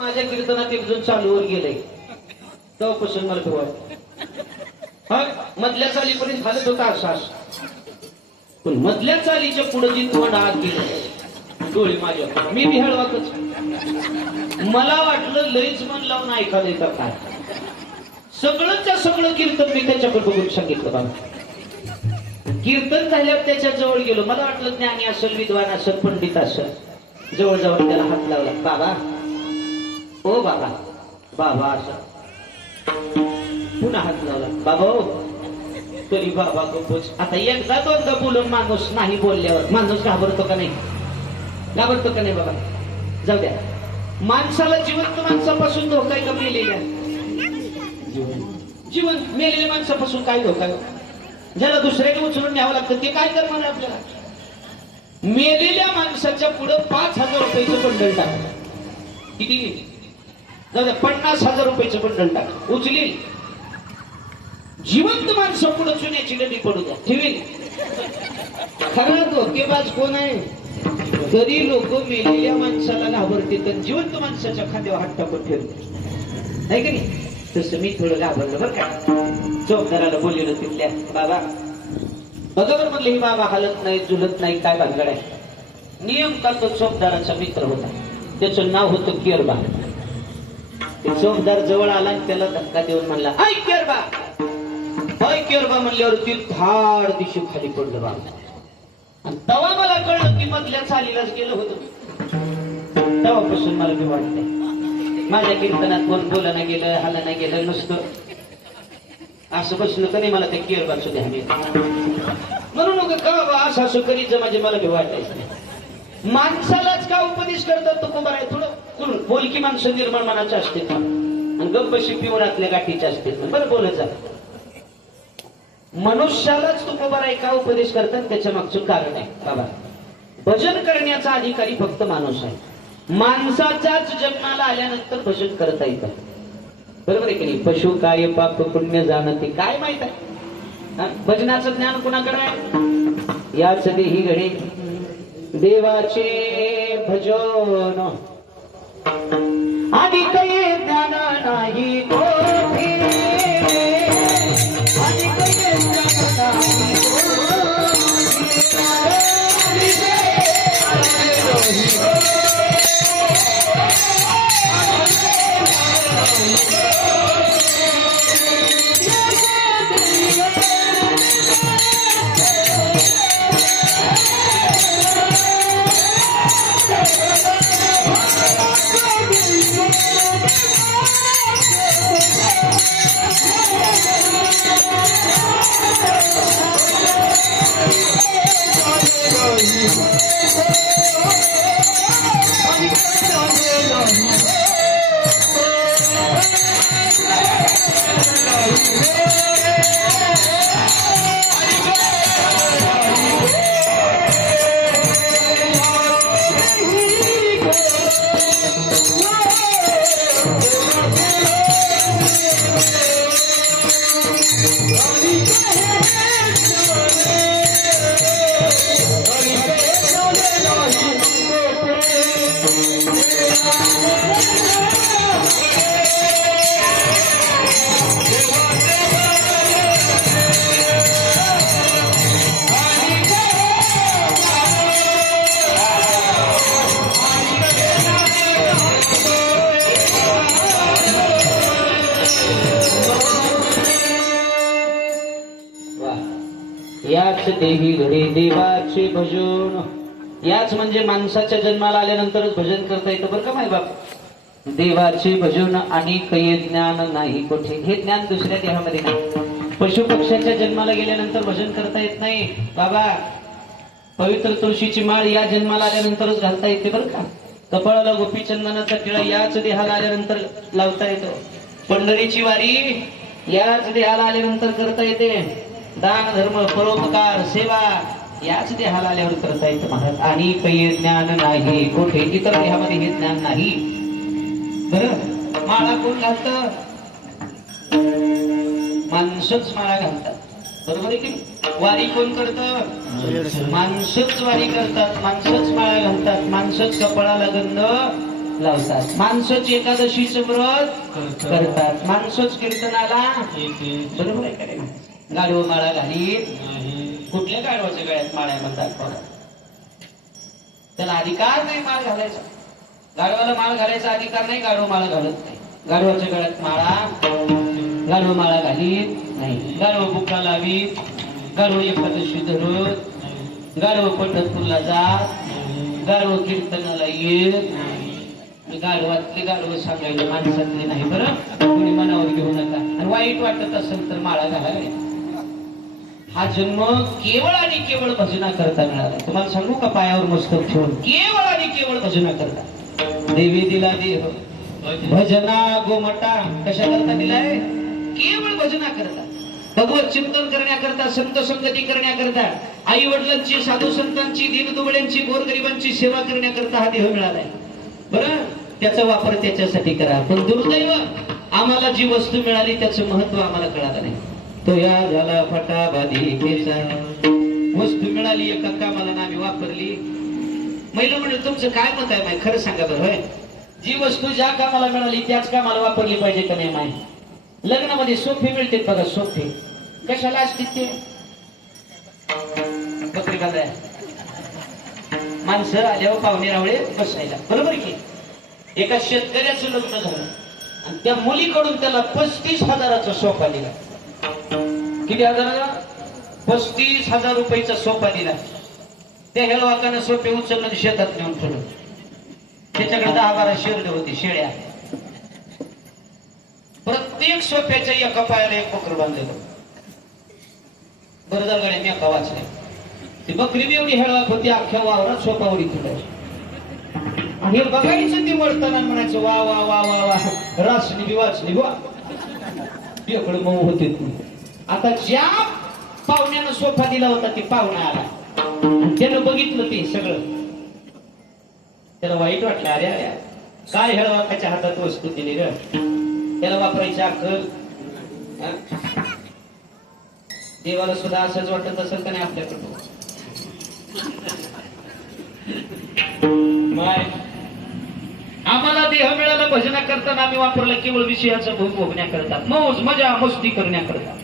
माझ्या कीर्तनात एक जण चालूवर गेले तेव्हापासून मला भीती वाटते. हा मधल्या चालीपर्यंत हालत होता असाच, पण मधल्या चालीच्या पुढे जी तोंड आत गेलं डोळे माझ्या मी बिहाळवातच. मला वाटलं लईच मन लावून ऐकायला येतं काय. सगळंच्या सगळं कीर्तन मी त्याच्याकडे बघून सांगितलं. बाबा कीर्तन झाल्यावर त्याच्या जवळ गेलो. मला वाटलं ज्ञानी असेल, विद्वान असेल, पंडित असेल. जवळ त्याला हात लावला. बाबा ओ बाबा बाबा असं पुन्हा हात लावला. बाबा हो तरी बाबा गप्पच. आता एकदा दोनदा बोलून माणूस नाही बोलल्यावर माणूस घाबरतो का नाही? घाबरतो का नाही? बाबा जाऊ द्या. माणसाला जिवंत माणसापासून धोका आहे का मेलेल्या? जीवन मेलेल्या माणसापासून काय धोका? ज्याला दुसऱ्याने उचलून न्यावं लागतं ते काय करणार आपल्याला? मेलेल्या माणसाच्या पुढे 5,000 रुपयाचं बंडल टाकलं. किती? जाऊ द्या 50,000 रुपयाचं बंडल टाक उचली. जिवंत माणसं पुढे चुन्याची गडी पडू द्या ठेवील. खरा धोकेबाज कोण आहे? तरी लोक मेलेल्या माणसाला घाबरते तर जिवंत माणसाच्या खांद्यावर हात टाकून ठेवते नाही की नाही? तसं मी थोडं घाबरलं बरं का. चौकदाराला बोललेलं तिथल्या बाबा बरोबर म्हणले ही बाबा हलत नाही झुलत नाही काय भानगड आहे. नेमका तो चौकदाराचा मित्र होता. त्याचं नाव होतं केरबा. ते चौकदार जवळ आला आणि त्याला धक्का देऊन म्हणला हाय केरबा, हाय केरबा म्हणल्यावर ती धाड दिशू खाली पडलं बाबा. आणि तेव्हा मला कळलं की मधल्या चालीलाच गेलं होतं. तेव्हापासून मला बी वाटतंय माझ्या कीर्तनात कोण बोलणं गेलं हालना गेलं नुसतं असं बसलं का नाही मला त्या केरबाचं ध्यान येतं. म्हणून नको का बाबा असं असं करीत माझे मला बी वाटायचं. माणसालाच का उपदेश करतात तो कुंभार आहे. थोडं बोलकी माणसं निर्माण मनाचे असते आणि गप्पशी पिवळातल्या गाठीचे असते. बरं बोलत जा. मनुष्यालाच तो कुंभार आहे का उपदेश करतात त्याच्या मागचं कारण आहे. बाबा भजन करण्याचा अधिकारी फक्त माणूस आहे. माणसाच्याच जन्माला आल्यानंतर भजन करता येतं. बरोबर आहे की नाही? पशु काय पाप पुण्य जाणते काय माहित आहे? भजनाचं ज्ञान कुणाकडे आहे? याच देही घडे देवाचे भजन आधी काही ज्ञान नाही कोठी, आधी काही ज्ञान नाही याच देही घडे देवाचे भजन. याच म्हणजे माणसाच्या जन्माला आल्यानंतरच भजन करता येतं बरं का माय बाप. देवाचे भजन आणि काही ज्ञान नाही कोठे. हे ज्ञान दुसऱ्या देहामध्ये नाही. पशु पक्ष्याच्या जन्माला गेल्यानंतर भजन करता येत नाही बाबा. पवित्र तुळशीची माळ या जन्माला आल्यानंतरच घालता येते बरं का. कपाळाला गोपीचंदनाचा टिळा याच देहाला आल्यानंतर लावता येतो. पंढरीची वारी याच देहाला आल्यानंतर करता येते. दान धर्म परोपकार सेवा याच देहाला आल्यावर करता येतं महाराज. आणि काही ज्ञान नाही कोठे. इतर देहामध्ये हे ज्ञान नाही. बरं माळा कोण घालतं? माणसंच माळा घालतात. बरोबर आहे की वारी कोण करतं? माणसंच वारी करतात. माणसंच माळा घालतात. माणसंच कपाळाला गंध लावतात. माणसंच एकादशीचं व्रत करतात. माणसंच कीर्तनाला बरोबर आहे का? गाडव माळा घालीत. कुठल्या गाडवाच्या गळ्यात माळ्या म्हणतात बघा. त्याला अधिकार नाही माळ घालायचा. गाडवाला माळ घालायचा अधिकार नाही. गाडव माळा घालत नाही. गाडवाच्या गळ्यात गाडव माळा घालीत नाही. गाडव बुका लावीत. गाडव एकादशी धरत. गाडव पंढरपूरला जात. गाडव कीर्तनाला येत. गाडवातले गाडव सांगायला माणसातले नाही. बरं कोणी मनावर घेऊ नका. आणि वाईट वाटत असेल तर माळा घालावे. हा जन्म केवळ आणि केवळ भजना करता मिळाला. तुम्हाला सांगू का? पायावर मस्तक ठेवून केवळ आणि केवळ भजना करता. देवी दिला देह भजना गोमटा. कशा करता दिलाय? केवळ भजना करता. भगवत चिंतन करण्याकरता, संत संगती करण्याकरता, आई वडिलांची, साधू संतांची, दीनदुबळ्यांची, गोरगरिबांची सेवा करण्याकरता हा देह मिळालाय. बरं त्याचा वापर त्याच्यासाठी करा. पण दुर्दैव आम्हाला जी वस्तू मिळाली त्याचं महत्व आम्हाला कळालं नाही. तो या झाला फटाबादीचा. वस्तू मिळाली एका कामाला ना आम्ही वापरली. महिला म्हणजे तुमचं काय मत आहे माय? खरं सांगा बरं. होय जी वस्तू ज्या कामाला मिळाली त्याच कामाला वापरली पाहिजे का नाही माय? लग्नामध्ये सोफे मिळते बघा. सोफे कशाला असतील ते? बकरी बांधाय माणसं आल्यावर पाहुणे रावळे बसायला. बरोबर की? एका शेतकऱ्याचं लग्न झालं आणि त्या मुलीकडून त्याला 35,000चा सोफा दिला. किती हजाराचा? 35,000 रुपयाचा सोफा दिला. त्या हेळवाकानं सोपे उचलून शेतात नेऊन ठेवलं. त्याच्याकडे 10-12 शेरडे होती, शेळ्या. प्रत्येक सोप्याच्या एका पायाला एक बकर बांधलेलं. बरं झालं गाडी मी एका वाचल्या. ती बकरी बी एवढी हेळवाक होती, अख्ख्या वावरात सोपावरी फिरायची. आणि बघायचं ती वळताना म्हणायचं वा वा वा वा वा रासनी बी वाचली वा. एकडे मऊ होते. आता ज्या पाहुण्यानं सोफा दिला होता ती पाहुणा आला. त्यानं बघितलं ते सगळं. त्याला वाईट वाटलं. अरे अरे काय हेळवाकाच्या हातात वस्तू दिली ग. त्याला वापरायची अक्कल. देवाला सुद्धा असंच वाटत असेल का नाही आपल्याकडं? आम्हाला देह मिळाला भजना करताना आम्ही वापरला केवळ विषयाचं भोग भोगण्याकरता, मौज मजा मस्ती करण्याकरता.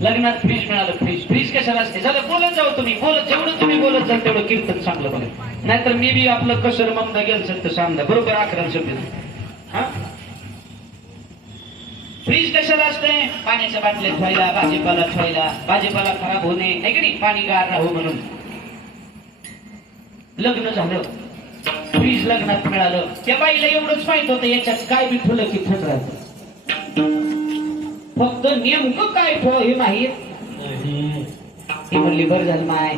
लग्नात फ्रीज मिळालं. फ्रीज कशाला असते? झालं बोलत जाऊ तुम्ही. बोलत जेवढं तुम्ही बोलत जाल तेवढं कीर्तन चांगलं बघा. नाहीतर मी बी आपलं कसर ममदा गेलं तर सांगा बरोबर 11 शब्द. हा फ्रीज कशाला असते? पाण्याच्या बाटल्या ठेवायला, भाजीपाला ठेवायला, भाजीपाला खराब होणे नाही की नाही, पाणी गार राहू म्हणून. लग्न झालं, फ्रीज लग्नात मिळालं. त्या बाईला एवढंच माहित होतं याच्यात काय बी ठेवलं की थंड राहतं. फक्त नेमकं काय ठेव हे माहीत. ती म्हणली बरं झालं माय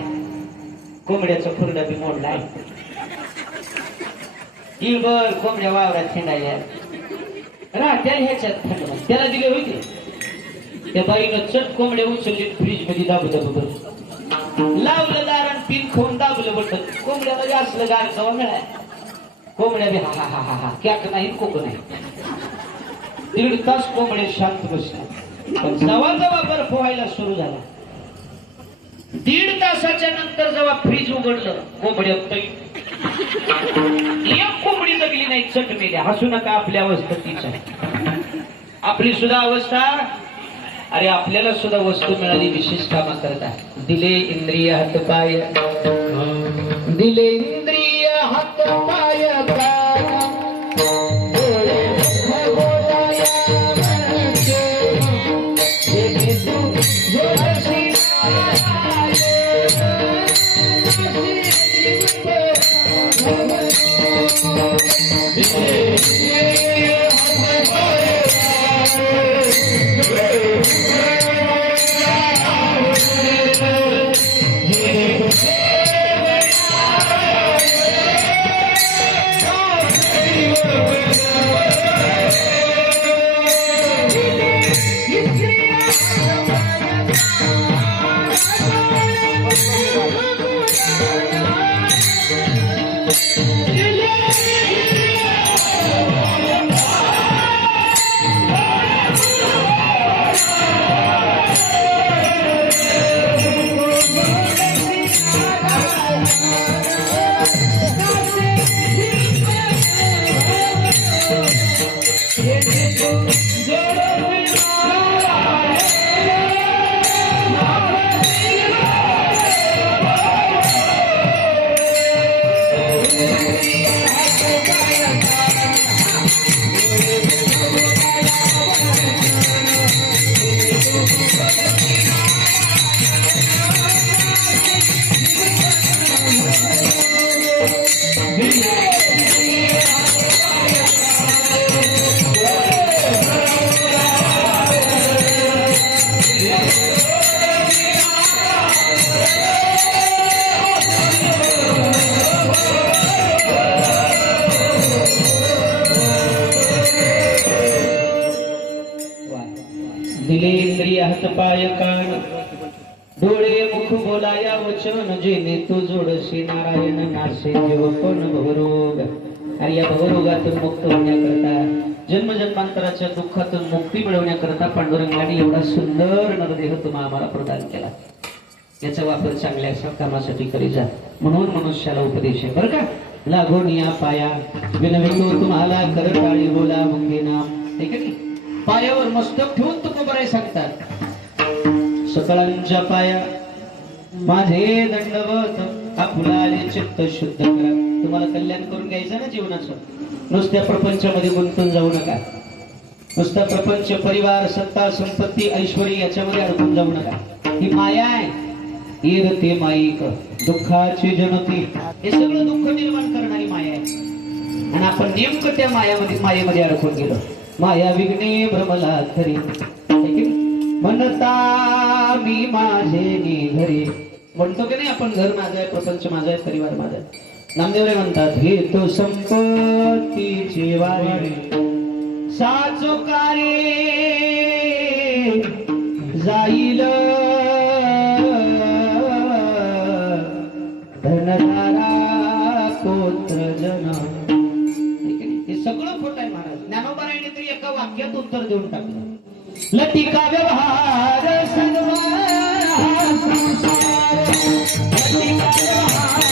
कोंबड्याचा खुरडा बी मोडलाय. बर कोंबड्या वावरात हिंडायला राहत्या ह्याच्यात थंड. त्याला दिले होते. त्या बाईनं चट कोंबड्या उचलली फ्रीज मध्ये दाबलं लावलं दार आणि पिन खाऊन दाबलं बटन. कोंबड्यामध्ये असलं गार कवा मिळाय. कोंबड्या बी हा हा हा हा हा क्याक नाही कोक नाही. 1.5 तास कोंबड्या शांत बसल्या. पण जेव्हा बर्फ व्हायला सुरू झाला 1.5 तासाच्या नंतर जेव्हा फ्रीज उघडलं कोंबड्या एक कोंबडी जगली नाही. चट मेल्या. हसू नका. आपल्या अवस्था तीच आहे. आपली सुद्धा अवस्था. अरे आपल्याला सुद्धा वस्तू मिळाली विशेष कामा करता. दिले इंद्रिय हातपाय, दिले इंद्रिय हातपाय दिले इंद्रिय हात पाय कान डोळे मुख बोलाया वचन जेणे तू जोडशी नारायण नासे जीव कोण भवरोग. आणि या भवरोगातून मुक्त होण्याकरता जन्मजन्मांतराच्या दुःखातून मुक्ती मिळवण्याकरता पांडुरंगाने एवढा सुंदर नरदेह तुम्हा आम्हाला प्रदान केला. याचा वापर चांगल्या कामासाठी करी जा म्हणून मनुष्याला उपदेश आहे बरं का. लागून या पाया विनवितो तुम्हाला करताळी बोला मुंगे नाम. ठीक आहे. पायावर मस्तक ठेवून तुकोबराय सांगतात सकळांच्या पाया माझे दंडवत आपुलाले चित्त शुद्ध करा. तुम्हाला कल्याण करून घ्यायचं ना जीवनाचं. नुसत्या प्रपंचामध्ये गुंतून जाऊ नका. नुसता प्रपंच परिवार सत्ता संपत्ती ऐश्वर याच्यामध्ये अडकून जाऊ नका. ही माया आहे. ईर ते माईक दुःखाची जनती हे सगळं दुःख निर्माण करणारी माया आहे. आणि आपण नेमकं त्या मायेमध्ये अडकून गेलो. माया विघ्ने भ्रमला तरी म्हणता मी माझे निघरे. म्हणतो की नाही आपण घर माझं आहे प्रपंच माझा आहे परिवार माझा आहे. नामदेवरे म्हणतात हे तो संपत्तीची वारे साचो कारे जाईल धनधारा पुत्र जन. हे सगळं खोट आहे महाराज. ज्ञानोबारायने तरी एका वाक्यात उत्तर देऊन टाकलं. लटिका व्यवहार सर्व संसार लटिका व्यवहार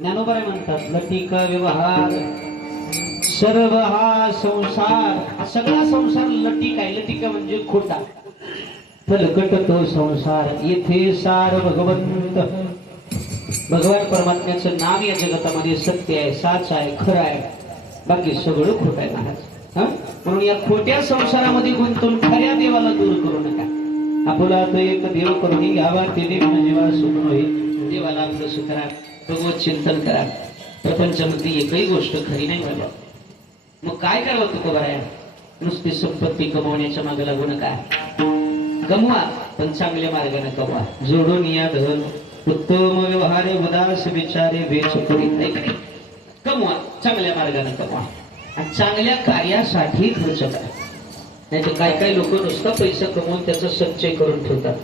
ज्ञानोबा म्हणतात लटिका व्यवहार सर्व हा संसार सगळा संसार लटिका आहे. लटिका म्हणजे खोटा. फलकट तो संसार येथे सार भगवंत भगवान परमात्म्याचं नाम या जगतामध्ये सत्य आहे साच आहे खरं आहे. बाकी सगळं खोट आहे महाराज. म्हणून या खोट्या संसारामध्ये गुंतून खऱ्या देवाला दूर करू नका. आपुला तो एक देव करून घ्यावा ते देव जेव्हा सुख होईल देवाला आपलं सुख करा भगवत चिंतन करा. प्रपंचामध्ये एकही गोष्ट खरी नाही झाली. मग काय करावं तुकोबराय. नुसती संपत्ती कमवण्याच्या मागे लागू नका. कमवा पण चांगल्या मार्गाने कमवा. जोडून या धन उत्तम व्यवहारे उदास विचारे वेच करीत नाही की कमवा चांगल्या मार्गाने कमवा आणि चांगल्या कार्यासाठी खर्च करा. नाही तर काय काय लोक नुसता पैसा कमवून त्याचा संचय करून ठेवतात.